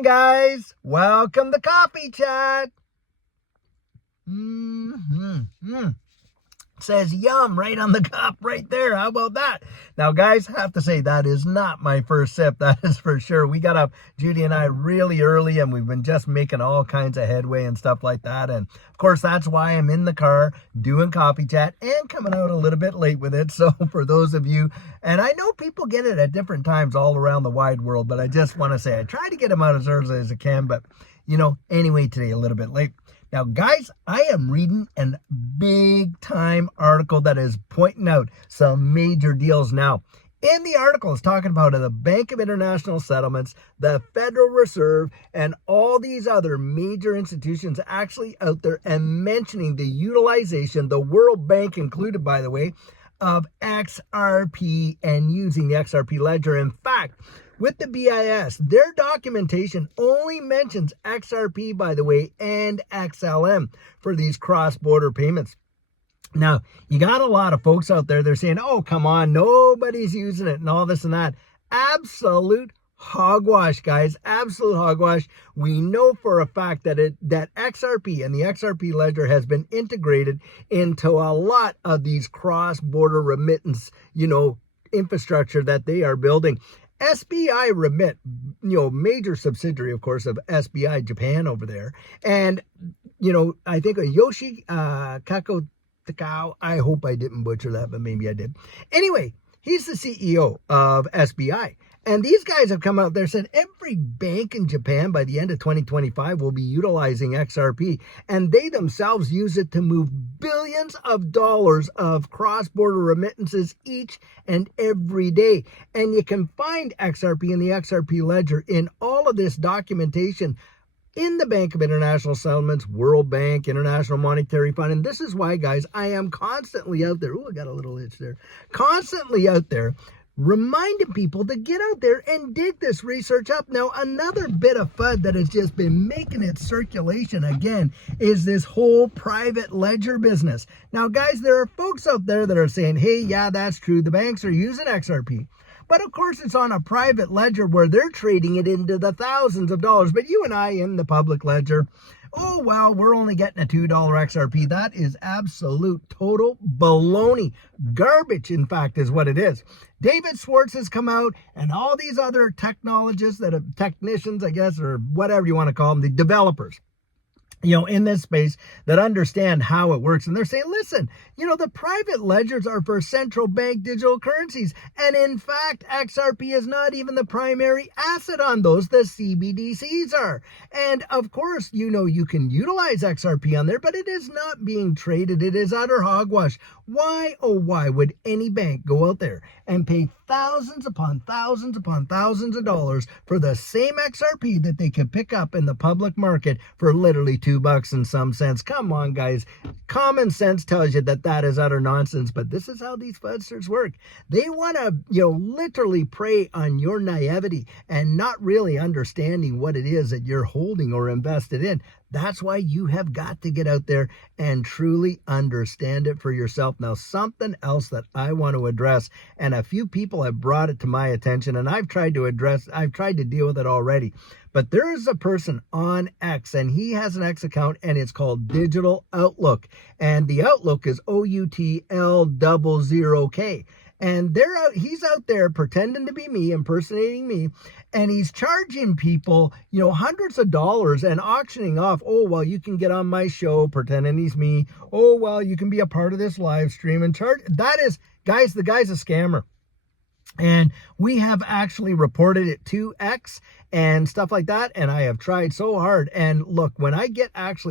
morning, guys. Welcome to Coffee Chat. Says yum right on the cup right there. How about that? Now, guys, I have to say that is not my first sip. That is for sure. We got up, Judy and I, really early, and we've been just making all kinds of headway and stuff like that. And of course, that's why I'm in the car doing Coffee Chat and coming out a little bit late with it. So for those of you, and I know people get it at different times all around the wide world, but I just want to say I try to get them out as early as I can. But, anyway, today a little bit late. Now, guys, I am reading a big-time article that is pointing out some major deals now. In the article, it's talking about the Bank of International Settlements, the Federal Reserve, and all these other major institutions actually out there and mentioning the utilization, the World Bank included, by the way, of XRP and using the XRP ledger. In fact, with the BIS, their documentation only mentions XRP, by the way, and XLM for these cross-border payments. Now, you got a lot of folks out there, they're saying, oh, come on, nobody's using it and all this and that. Absolute hogwash, guys. Absolute hogwash. We know for a fact that XRP and the XRP ledger has been integrated into a lot of these cross-border remittance, infrastructure that they are building. SBI Remit, major subsidiary, of course, of SBI Japan over there. And, I think Yoshi Kako Takao, I hope I didn't butcher that, but maybe I did. Anyway, he's the CEO of SBI. And these guys have come out there and said every bank in Japan by the end of 2025 will be utilizing XRP. And they themselves use it to move billions of dollars of cross-border remittances each and every day. And you can find XRP and the XRP ledger in all of this documentation in the Bank of International Settlements, World Bank, International Monetary Fund. And this is why, guys, I am constantly out there. Oh, I got a little itch there. Constantly out there reminding people to get out there and dig this research up. Now, another bit of FUD that has just been making its circulation again is this whole private ledger business. Now, guys, there are folks out there that are saying, hey, yeah, that's true. The banks are using XRP. But of course, it's on a private ledger where they're trading it into the thousands of dollars. But you and I in the public ledger, oh, well, we're only getting a $2 XRP. That is absolute total baloney. Garbage, in fact, is what it is. David Schwartz has come out and all these other technologists technicians, I guess, or whatever you want to call them, the developers, in this space that understand how it works. And they're saying, listen, the private ledgers are for central bank digital currencies. And in fact, XRP is not even the primary asset on those. The CBDCs are. And of course, you can utilize XRP on there, but it is not being traded. It is utter hogwash. Why, oh, why would any bank go out there and pay thousands upon thousands upon thousands of dollars for the same XRP that they could pick up in the public market for literally $2 and some cents? Come on, guys. Common sense tells you that is utter nonsense, but this is how these fraudsters work. They want to, literally prey on your naivety and not really understanding what it is that you're holding or invested in. That's why you have got to get out there and truly understand it for yourself. Now, something else that I want to address, and a few people have brought it to my attention, and I've tried to deal with it already. But there is a person on X, and he has an X account, and it's called Digital Outlook. And the Outlook is OUTL00K. And he's out there pretending to be me, impersonating me, and he's charging people, hundreds of dollars and auctioning off, oh, well, you can get on my show pretending he's me. Oh, well, you can be a part of this live stream and charge. That is, guys, the guy's a scammer. And we have actually reported it to X and stuff like that. And I have tried so hard. And look, when I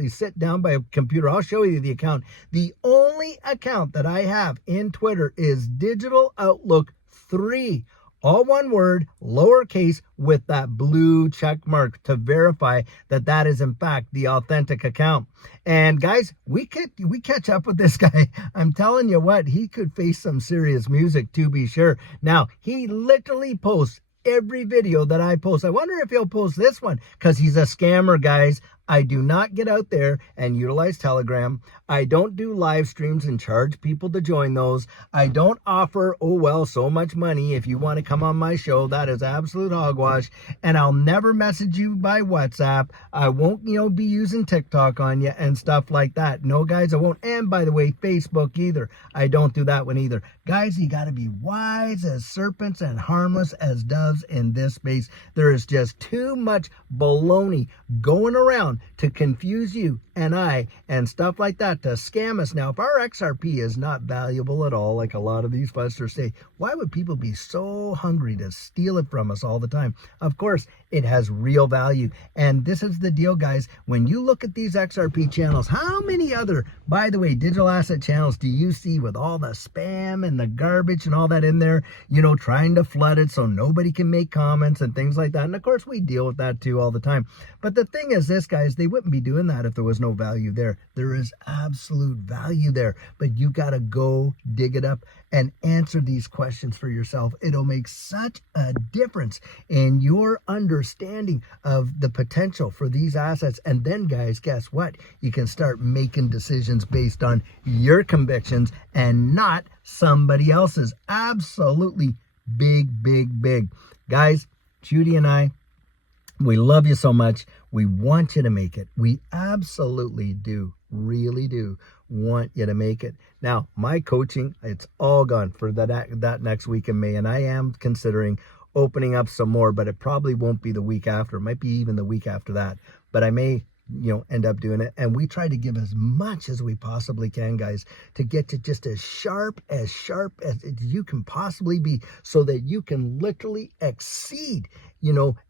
sit down by a computer, I'll show you the account. The only account that I have in Twitter is Digital Outlook 3. All one word, lowercase, with that blue check mark to verify that is in fact the authentic account. And guys, we catch up with this guy. I'm telling you what, he could face some serious music, to be sure. Now, he literally posts every video that I post. I wonder if he'll post this one, because he's a scammer, guys. I do not get out there and utilize Telegram. I don't do live streams and charge people to join those. I don't offer, oh, well, so much money if you want to come on my show. That is absolute hogwash. And I'll never message you by WhatsApp. I won't, be using TikTok on you and stuff like that. No, guys, I won't. And by the way, Facebook either. I don't do that one either. Guys, you got to be wise as serpents and harmless as doves in this space. There is just too much baloney going around to confuse you and I and stuff like that to scam us. Now, if our XRP is not valuable at all, like a lot of these fussers say, why would people be so hungry to steal it from us all the time? Of course, it has real value. And this is the deal, guys. When you look at these XRP channels, how many other, by the way, digital asset channels do you see with all the spam and the garbage and all that in there, trying to flood it so nobody can make comments and things like that? And of course, we deal with that too all the time. But the thing is this, guys, they wouldn't be doing that if there was no value there. There is absolute value there, but you got to go dig it up and answer these questions for yourself. It'll make such a difference in your understanding of the potential for these assets. And then, guys, guess what? You can start making decisions based on your convictions and not somebody else's. Absolutely big, big, big. Guys, Judy and I, we love you so much. We want you to make it. We absolutely do, really do want you to make it. Now, my coaching, it's all gone for that next week in May, and I am considering opening up some more, but it probably won't be the week after. It might be even the week after that, but I may end up doing it. And we try to give as much as we possibly can, guys, to get to just as sharp as you can possibly be, so that you can literally exceed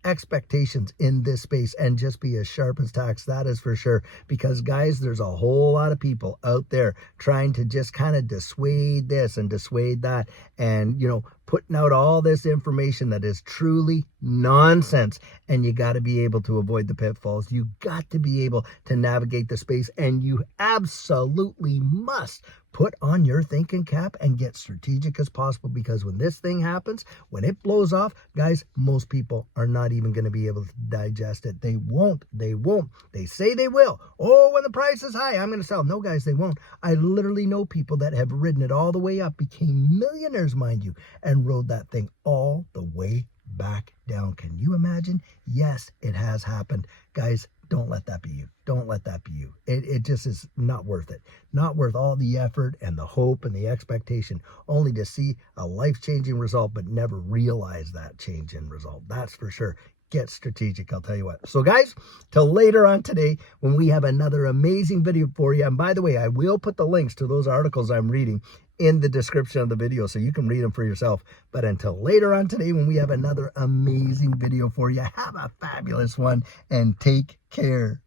expectations in this space and just be as sharp as tacks. That is for sure. Because, guys, there's a whole lot of people out there trying to just kind of dissuade this and dissuade that, and putting out all this information that is truly nonsense. And you got to be able to avoid the pitfalls. You got to be able to navigate the space, and you absolutely must put on your thinking cap and get strategic as possible, because when this thing happens, when it blows off, guys, most people are not even going to be able to digest it. They won't. They say they will. Oh, when the price is high, I'm going to sell. No, guys, they won't. I literally know people that have ridden it all the way up, became millionaires, mind you, and rode that thing all the way back down. Can you imagine? Yes, it has happened. Guys, don't let that be you. Don't let that be you. It just is not worth it. Not worth all the effort and the hope and the expectation, only to see a life-changing result, but never realize that change in result. That's for sure. Get strategic, I'll tell you what. So, guys, till later on today when we have another amazing video for you. And by the way, I will put the links to those articles I'm reading in the description of the video so you can read them for yourself. But until later on today when we have another amazing video for you, have a fabulous one and take care.